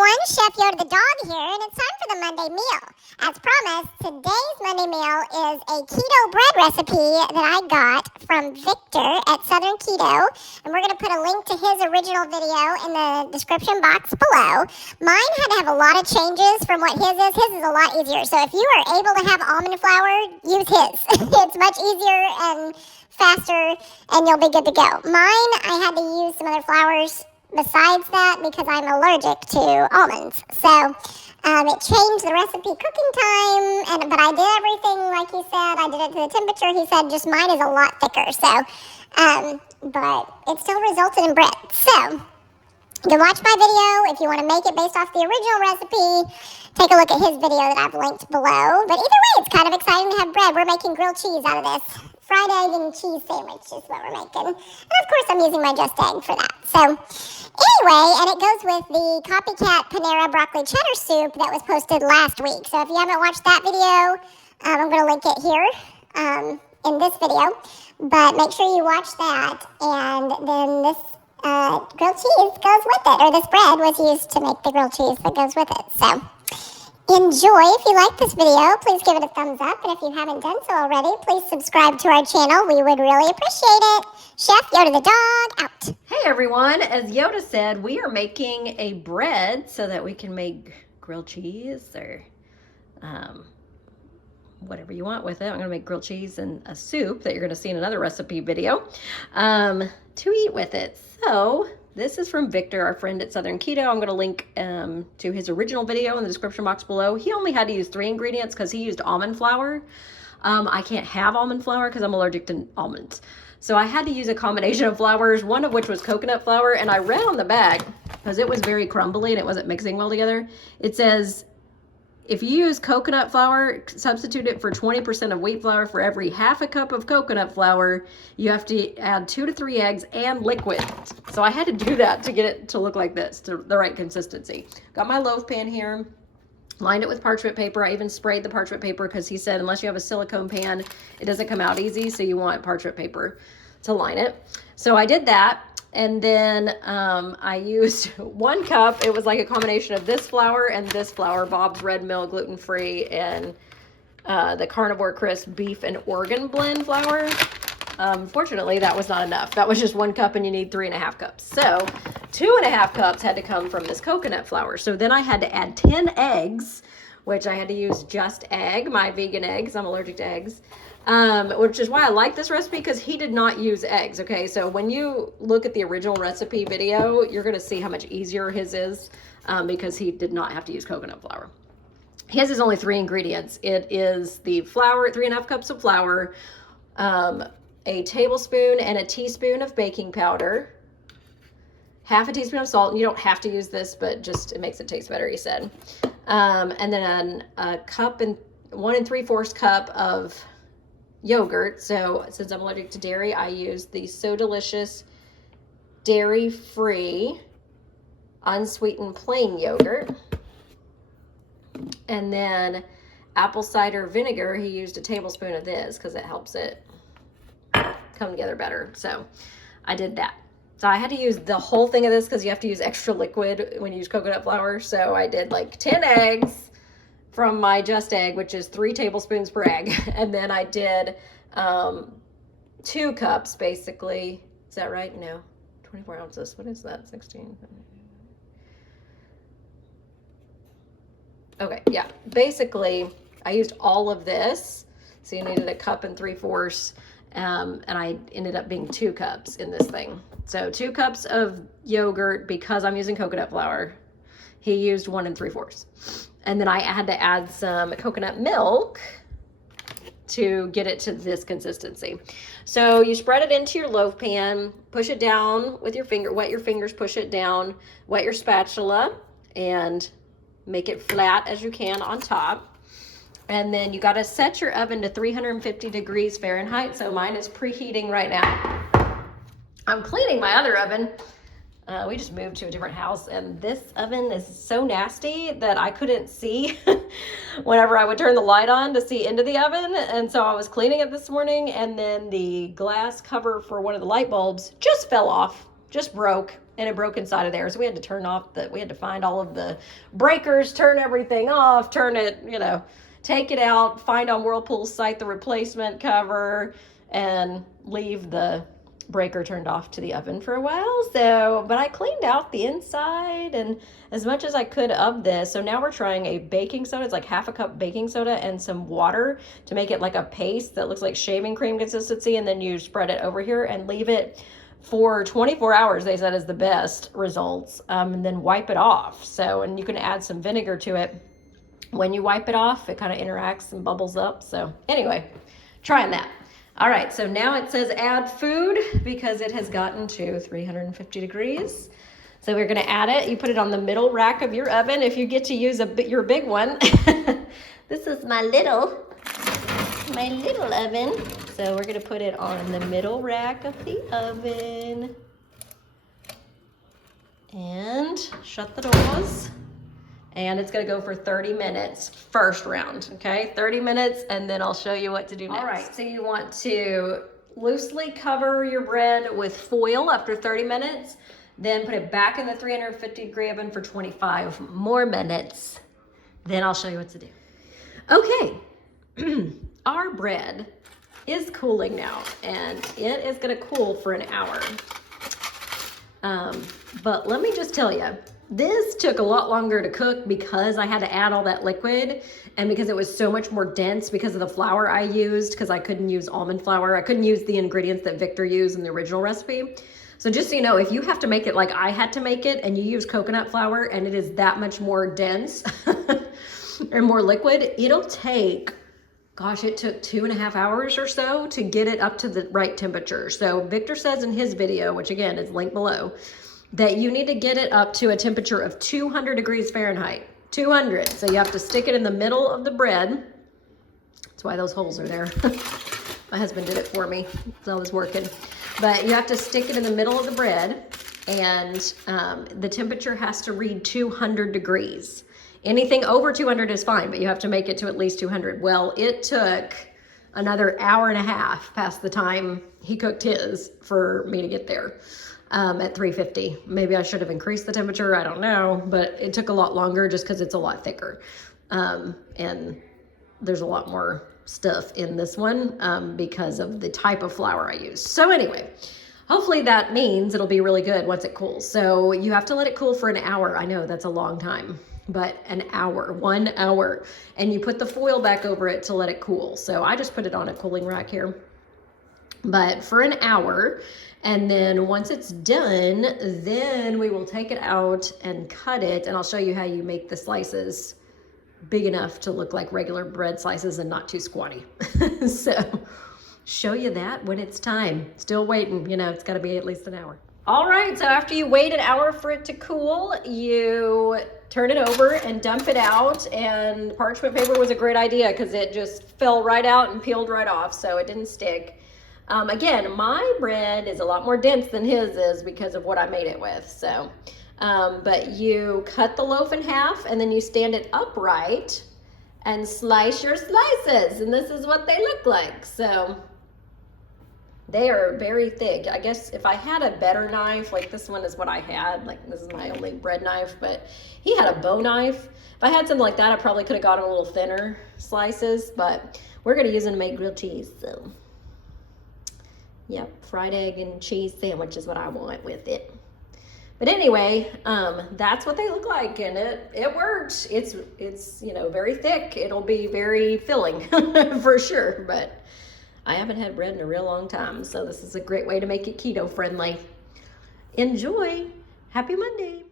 everyone, Chef Yoda the dog here, and it's time for the Monday meal. As promised, today's Monday meal is a keto bread recipe that I got from Victor at Southern Keto, and we're going to put a link to his original video in the description box below. Mine had to have a lot of changes from what his is. His is a lot easier, so if you are able to have almond flour, use his. It's much easier and faster, and you'll be good to go. Mine, I had to use some other flours besides that because I'm allergic to almonds. So it changed the recipe cooking time, but I did everything like he said. I did it to the temperature. He said just mine is a lot thicker. So, but it still resulted in bread. So you can watch my video if you want to make it based off the original recipe. Take a look at his video that I've linked below. But either way, it's kind of exciting to have bread. We're making grilled cheese out of this. Fried egg and cheese sandwich is what we're making. And of course, I'm using my Just Egg for that. So anyway, and it goes with the Copycat Panera Broccoli Cheddar Soup that was posted last week. So if you haven't watched that video, I'm going to link it here in this video. But make sure you watch that. And then this grilled cheese goes with it. Or this bread was used to make the grilled cheese that goes with it. So enjoy. If you like this video, please give it a thumbs up. And if you haven't done so already, please subscribe to our channel. We would really appreciate it. Chef Yoda the dog, out. Hey everyone, as Yoda said, we are making a bread so that we can make grilled cheese or whatever you want with it. I'm going to make grilled cheese and a soup that you're going to see in another recipe video to eat with it. So this is from Victor, our friend at Southern Keto. I'm going to link to his original video in the description box below. He only had to use 3 ingredients because he used almond flour. I can't have almond flour because I'm allergic to almonds. So I had to use a combination of flours, one of which was coconut flour. And I read on the back, because it was very crumbly and it wasn't mixing well together, it says, if you use coconut flour, substitute it for 20% of wheat flour. For every half a cup of coconut flour, you have to add 2 to 3 eggs and liquid. So I had to do that to get it to look like this, to the right consistency. Got my loaf pan here, lined it with parchment paper. I even sprayed the parchment paper because he said unless you have a silicone pan, it doesn't come out easy. So you want parchment paper to line it. So I did that. And then I used 1 cup. It was like a combination of this flour and this flour, Bob's Red Mill gluten-free, and the Carnivore Crisp beef and organ blend flour. Fortunately, that was not enough. That was just 1 cup and you need 3.5 cups. So 2.5 cups had to come from this coconut flour. So then I had to add 10 eggs, which I had to use Just Egg, my vegan eggs. I'm allergic to eggs. Which is why I like this recipe, because he did not use eggs. Okay, so when you look at the original recipe video, you're going to see how much easier his is because he did not have to use coconut flour. His is only 3 ingredients. It is the flour, 3.5 cups of flour, a tablespoon and a teaspoon of baking powder, half a teaspoon of salt, and you don't have to use this, but just it makes it taste better, he said. And then a cup and 1 3/4 cup of yogurt. So since I'm allergic to dairy, I use the So Delicious dairy-free unsweetened plain yogurt. And then apple cider vinegar, he used a tablespoon of this because it helps it come together better. So I did that. So I had to use the whole thing of this because you have to use extra liquid when you use coconut flour. So I did like 10 eggs from my Just Egg, which is 3 tablespoons per egg. And then I did 2 cups, basically. Is that right? No, 24 ounces. What is that? 16. Okay, yeah. Basically, I used all of this. So you needed a cup and 3/4. And I ended up being 2 cups in this thing. So 2 cups of yogurt because I'm using coconut flour. He used 1 3/4. And then I had to add some coconut milk to get it to this consistency. So you spread it into your loaf pan, push it down with your finger, wet your fingers, push it down, wet your spatula, and make it flat as you can on top. And then you got to set your oven to 350 degrees Fahrenheit. So mine is preheating right now. I'm cleaning my other oven. We just moved to a different house, and this oven is so nasty that I couldn't see whenever I would turn the light on to see into the oven. And so I was cleaning it this morning, and then the glass cover for one of the light bulbs just fell off, just broke. and it broke inside of there. So we had to we had to find all of the breakers, turn everything off, turn it, take it out, find on Whirlpool's site the replacement cover, and leave the breaker turned off to the oven for a while. But I cleaned out the inside and as much as I could of this. So now we're trying a baking soda. It's like half a cup baking soda and some water to make it like a paste that looks like shaving cream consistency. And then you spread it over here and leave it for 24 hours, they said, is the best results. And then wipe it off. And you can add some vinegar to it. When you wipe it off, it kind of interacts and bubbles up. So anyway, trying that. All right, so now it says add food because it has gotten to 350 degrees. So we're gonna add it. You put it on the middle rack of your oven if you get to use your big one. This is my little oven. So we're gonna put it on the middle rack of the oven. And shut the doors. And it's gonna go for 30 minutes, first round, okay? 30 minutes, and then I'll show you what to do next. All right, so you want to loosely cover your bread with foil after 30 minutes, then put it back in the 350 degree oven for 25 more minutes. Then I'll show you what to do. Okay, our bread is cooling now, and it is gonna cool for an hour. But let me just tell you, this took a lot longer to cook because I had to add all that liquid and because it was so much more dense because of the flour I used, because I couldn't use almond flour. I couldn't use the ingredients that Victor used in the original recipe. So just so you know, if you have to make it like I had to make it and you use coconut flour and it is that much more dense and more liquid, it'll take, gosh, it took 2.5 hours or so to get it up to the right temperature. So Victor says in his video, which again is linked below, that you need to get it up to a temperature of 200 degrees Fahrenheit. 200. So you have to stick it in the middle of the bread. That's why those holes are there. My husband did it for me, so I was working. But you have to stick it in the middle of the bread, and the temperature has to read 200 degrees. Anything over 200 is fine, but you have to make it to at least 200. Well, it took another hour and a half past the time he cooked his for me to get there. At 350. Maybe I should have increased the temperature, I don't know, but it took a lot longer just because it's a lot thicker. And there's a lot more stuff in this one because of the type of flour I use. So anyway, hopefully that means it'll be really good once it cools. So you have to let it cool for an hour. I know that's a long time, but an hour, 1 hour. And you put the foil back over it to let it cool. So I just put it on a cooling rack here. But for an hour, and then once it's done, then we will take it out and cut it, and I'll show you how you make the slices big enough to look like regular bread slices and not too squatty. So show you that when it's time. Still waiting, it's got to be at least an hour. All right, so after you wait an hour for it to cool, you turn it over and dump it out, and parchment paper was a great idea because it just fell right out and peeled right off, so it didn't stick. Again, my bread is a lot more dense than his is because of what I made it with. So, but you cut the loaf in half and then you stand it upright and slice your slices. And this is what they look like. So they are very thick. I guess if I had a better knife, like this one is what I had, like this is my only bread knife, but he had a bow knife. If I had something like that, I probably could have got them a little thinner slices, but we're going to use them to make grilled cheese. So. Yep, fried egg and cheese sandwich is what I want with it. But anyway, that's what they look like, and it works. It's very thick. It'll be very filling for sure. But I haven't had bread in a real long time, so this is a great way to make it keto friendly. Enjoy. Happy Monday.